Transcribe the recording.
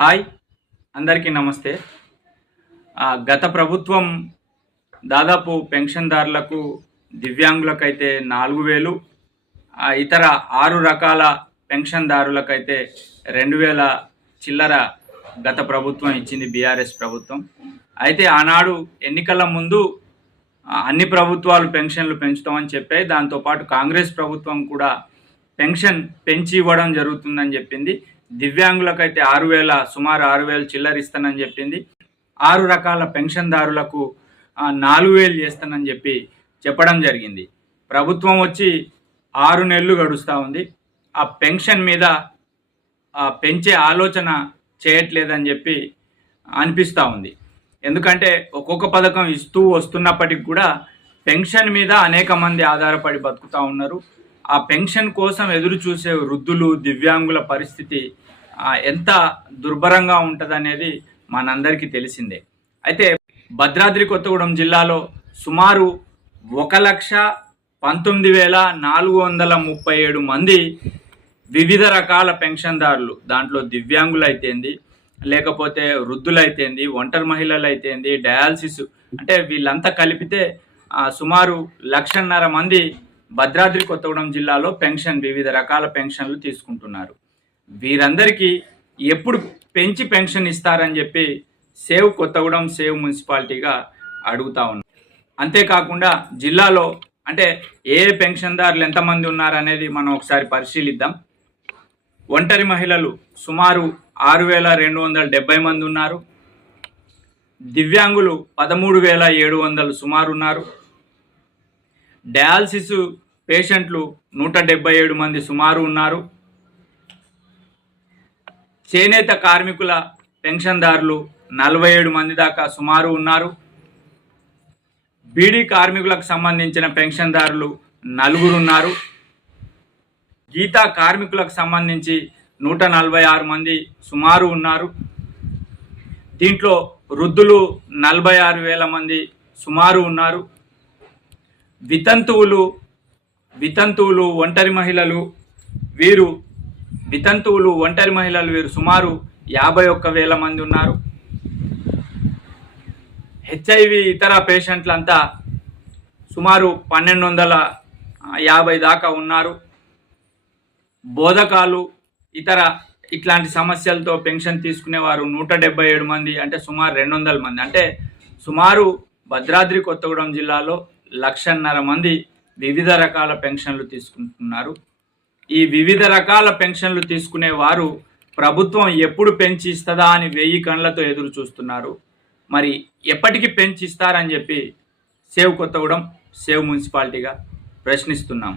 Hi, అందరికీ నమస్తే. గత ప్రభుత్వం దాదాపు పెన్షన్దారులకు, దివ్యాంగులకైతే 4000, ఇతర 6 రకాల పెన్షన్దారులకైతే 2000 చిల్లర గత ప్రభుత్వం ఇచ్చింది, బీఆర్ఎస్ ప్రభుత్వం. అయితే ఆనాడు ఎన్నికల ముందు అన్ని ప్రభుత్వాలు పెన్షన్లు పెంచుతామని చెప్పాయి. దాంతోపాటు కాంగ్రెస్ ప్రభుత్వం కూడా పెన్షన్ పెంచి ఇవ్వడం జరుగుతుందని చెప్పింది. దివ్యాంగులకైతే 6000, సుమారు 6000 చిల్లర ఇస్తానని చెప్పింది. 6 రకాల పెన్షన్దారులకు 4000 చేస్తానని చెప్పడం జరిగింది. ప్రభుత్వం వచ్చి 6 నెలలు గడుస్తూ ఉంది. ఆ పెన్షన్ మీద పెంచే ఆలోచన చేయట్లేదని అనిపిస్తూ ఉంది. ఎందుకంటే ఒక్కొక్క పథకం ఇస్తూ వస్తున్నప్పటికి కూడా పెన్షన్ మీద అనేక మంది ఆధారపడి బతుకుతూ ఉన్నారు. ఆ పెన్షన్ కోసం ఎదురు చూసే వృద్ధులు, దివ్యాంగుల పరిస్థితి ఎంత దుర్భరంగా ఉంటుందనేది మనందరికీ తెలిసిందే. అయితే భద్రాద్రి కొత్తగూడెం జిల్లాలో సుమారు 1,19,437 మంది వివిధ రకాల పెన్షన్దారులు, దాంట్లో దివ్యాంగులు అయితేంది, లేకపోతే వృద్ధులైతేంది, ఒంటరి మహిళలు అయితేంది, డయాలసిస్, అంటే వీళ్ళంతా కలిపితే సుమారు 1,50,000 మంది భద్రాద్రి కొత్తగూడెం జిల్లాలో వివిధ రకాల పెన్షన్లు తీసుకుంటున్నారు. వీరందరికీ ఎప్పుడు పెంచి పెన్షన్ ఇస్తారని సేవ్ కొత్తగూడెం, సేవ్ మున్సిపాలిటీగా అడుగుతా ఉన్నాం. అంతేకాకుండా జిల్లాలో అంటే ఏ పెన్షన్దారులు ఎంతమంది ఉన్నారనేది మనం ఒకసారి పరిశీలిద్దాం. ఒంటరి మహిళలు సుమారు 6,270 మంది ఉన్నారు. దివ్యాంగులు 13,700 సుమారు ఉన్నారు. డయాలసిస్ పేషెంట్లు 177 మంది సుమారు ఉన్నారు. చేనేత కార్మికుల పెన్షన్దారులు 47 మంది దాకా సుమారు ఉన్నారు. బీడీ కార్మికులకు సంబంధించిన పెన్షన్దారులు 4 ఉన్నారు. గీతా కార్మికులకు సంబంధించి 146 మంది సుమారు ఉన్నారు. దీంట్లో వృద్ధులు 46,000 మంది సుమారు ఉన్నారు. వితంతువులు ఒంటరి మహిళలు వీరు సుమారు 51,000 మంది ఉన్నారు. హెచ్ఐవి ఇతర పేషెంట్లంతా సుమారు 1,250 దాకా ఉన్నారు. బోధకాలు ఇట్లాంటి సమస్యలతో పెన్షన్ తీసుకునేవారు 177 మంది, అంటే సుమారు 200 మంది. అంటే సుమారు భద్రాద్రి కొత్తగూడెం జిల్లాలో 1,50,000 మంది వివిధ రకాల పెన్షన్లు తీసుకుంటున్నారు. ఈ వివిధ రకాల పెన్షన్లు తీసుకునే వారు ప్రభుత్వం ఎప్పుడు పెంచి ఇస్తుందా అని 1000 కళ్ళతో ఎదురు చూస్తున్నారు. మరి ఎప్పటికి పెంచి ఇస్తారని సేవ్ కొత్తగూడెం, సేవ్ మున్సిపాలిటీగా ప్రశ్నిస్తున్నాం.